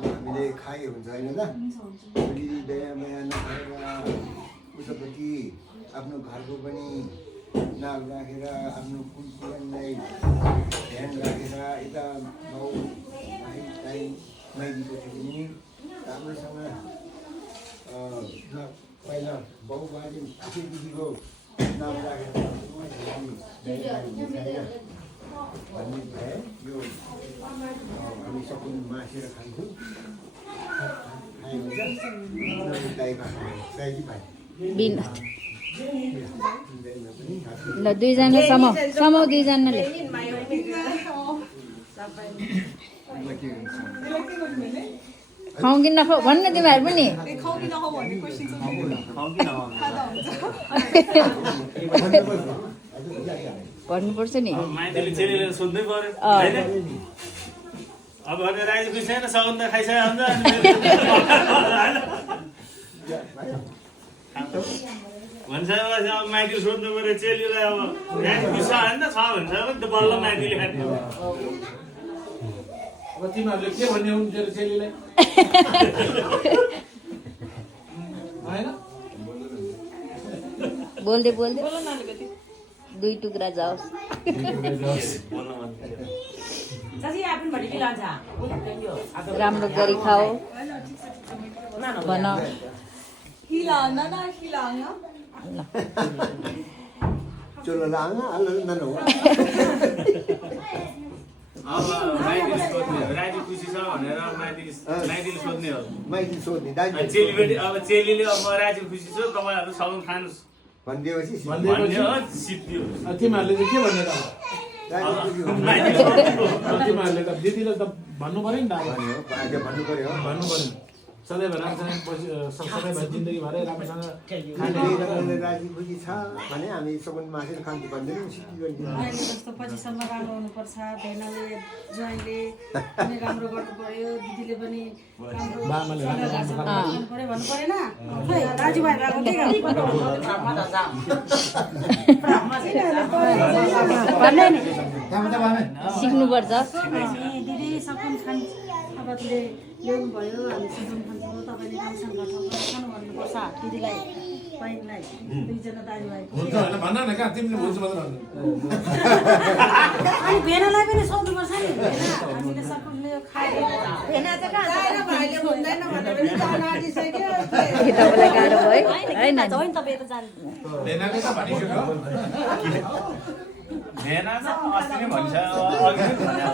हामीले खाए हुन्छ होइन ल दया माया नभएर उतापट्टि आफ्नो घरको पनि नाम राखेर आफ्नो कुलपुराणलाई ध्यान राखेर यता बाउ भाइ दाइ माइलीपट्टि पनि राम्रोसँग पहिला बाउ बाजे आफैदेखिको नाम राखेर भन्ने भए यो हामी सबै मासेर खान्छौँ ल दुईजना समाउ दुईजनाले खाउँ कि नखाऊ भन्नु तिमीहरू पनि भन्नुपर्छ नि माइतीले चेलीले सोध्नै पर्यो हैन अब भने राइज बिसेन सौन्द खाइसक्यो हुन्छ भन्छ अब माइतीले सोध्नु पर्यो चेलीलाई अब राइज बिसा हैन छ भन्छ पनि त बल्ल माइतीले खाने अब तिमीहरूले के भन्ने हुन्छ चेलीलाई हैन बोल्दै बोल्दै दुई टुक्रा जाओस् राम्रो गरी खाऊ भन चलो लाङा अलग ननो अब माइतीले सोध्ने राइज खुसी छ भनेर माइतीले सोध्ने हो माइतीले सोध्ने दाजु चेलीबेटी अब चेलीले अब म राइज खुसी छु तपाईहरु सबै खानुस् भन्दिएपछि भन्ने हो सिद्धियो तिमीहरूले चाहिँ के भनेर तिमीहरूले त दिदीले त भन्नु पर्यो नि त भन्नु पर्यो सधैँ राम्रोसँग सँगसँगै भयो जिन्दगीभरै राम्रोसँग खाने राजी खुसी छ भने हामी सबै मासेर खान्छ भन्दैनौँ सिद्धि गर्ने जस्तो पछिसम्म राम्रो हुनुपर्छ भेनाले ज्वाइँले पनि राम्रो गर्नु पर्यो दिदीले पनि बाबाले राम्रो गर्नु पर्यो भन्नु परेन खै दाजुभाइ भएको सिक्नुपर्छ दिदी सबै खान तपाईँले ल्याउनु भयो हामी सिकाउनु खान्छौँ तपाईँले राम्रोसँग घर ठाउँमा खानु भन्नुपर्छ दिदीलाई बहिनीलाई दुईजना दाजुभाइ हुन्छ होइन भन्न न कहाँ तिमीले भन्छ मात्र अनि भेनालाई पनि सोध्नुपर्छ नि भेना हामीले सबैले खायो भेना त कहाँ भाइले भन्दैन भनेर तपाईँलाई गाह्रो भयो होइन होइन तपाईँ त जान्नु भेनाले त भनिसक्यो भेना त अस्ति नै भन्छ अघि नै भने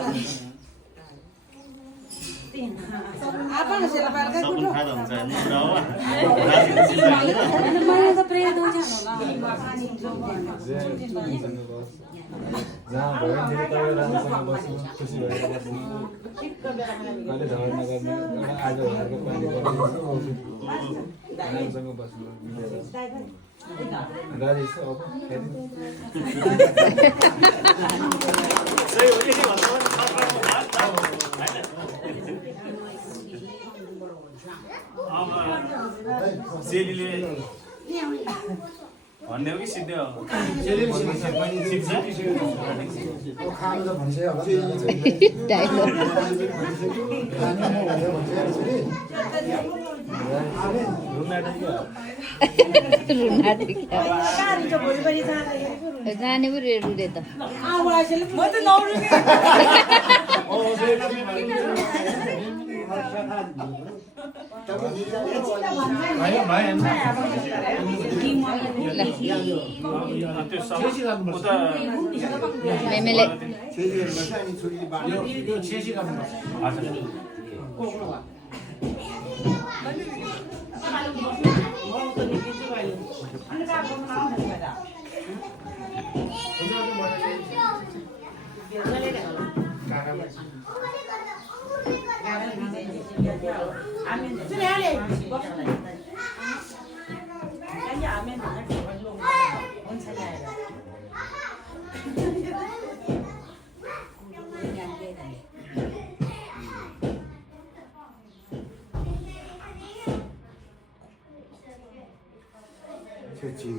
आपन से la barca सबै खादा हुन्छ नि कुरा हो मैले त प्रेम दोछ होला जहाँ भयो नि तपाईँ राम्रोसँग बस्नु खुसी भएर बस्नु कहिले झगडा नगर्ने आज घरको पानी पर्ने राम्रोसँग बस्नु राजी छ अब फेरि सही हो नि भन्नु अब चेलीले भन्ने हो कि सिद्धि हो जाने पो रुडे त मेमेले 그렇지.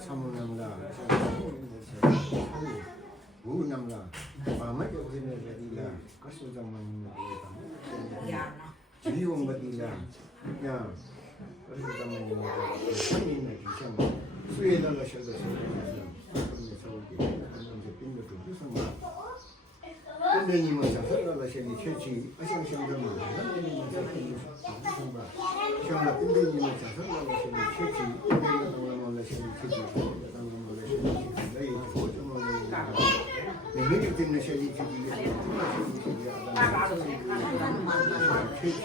참으남라 우남라 마음에 오시는 데디라 가수장만 지용받이라 야 가수장만 상인의 기상 수혜달라 셔서 서울게 이제 빈도 무슨 선생님은 자살하라 셔니 최치 아상상들만 선생님은 자살하라 셔나 빈도님은 자살하라 셔니 최치 빈도님은 셔니 최치 내가 듣는 셔니 최치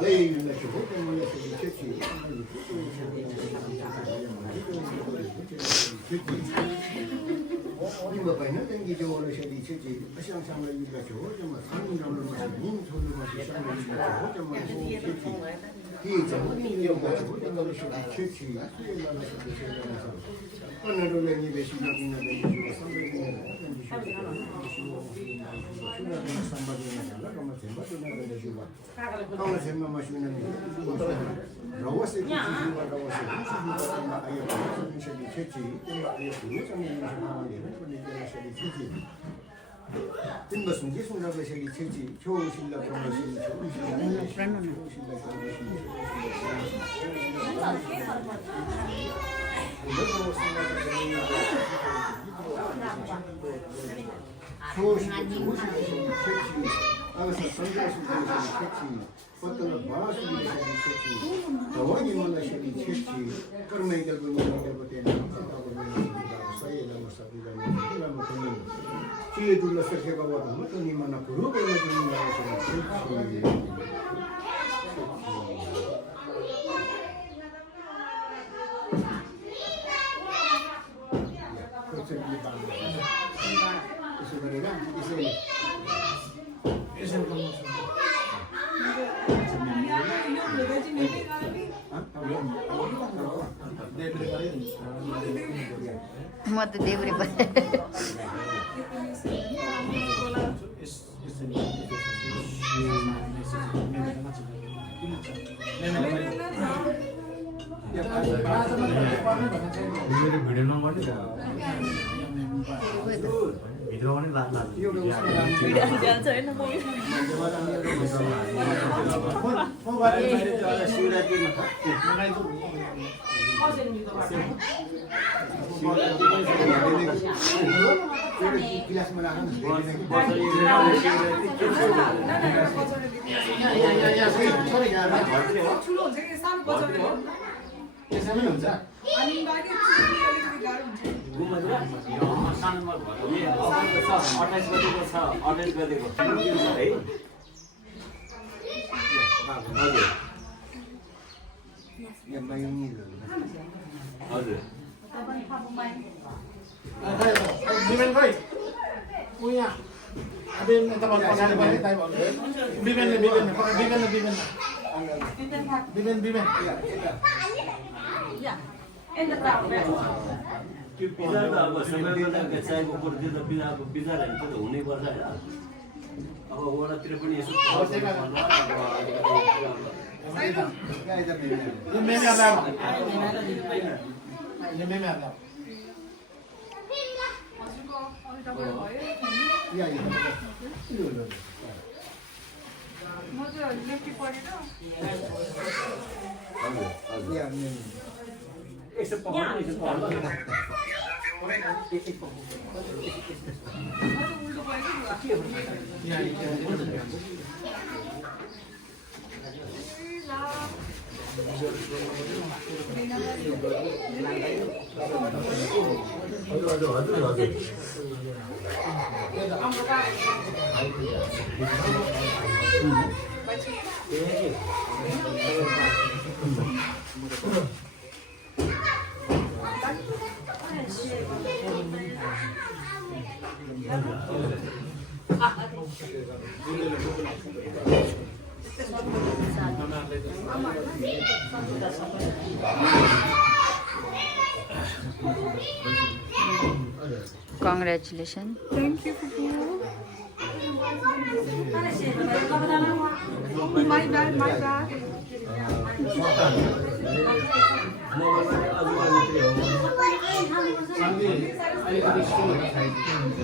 내일 날 주고 때문에 최치 이거 봐요. 땡기 저거를 셔리 최치 아시안상을 이가 저 정말 상인정을 마시는 손으로 마시는 이가 저 정말 최치 이 정말 가지고 땡기 셔리 최치 수행하는 셔리에서 오늘은 내 배신하기는 내 주고 선배님은 मत देवरे पर भिडियोमा गर्ने भिडियो पनि लाग्ला त्यो बिजा त अब समयमा चाहिएको कुरो त्यो त बिजाको बिजा रहेछ त हुनै पर्छ हैन अब वडातिर पनि यसो Congratulations. Thank you. मोबाइलमा अझ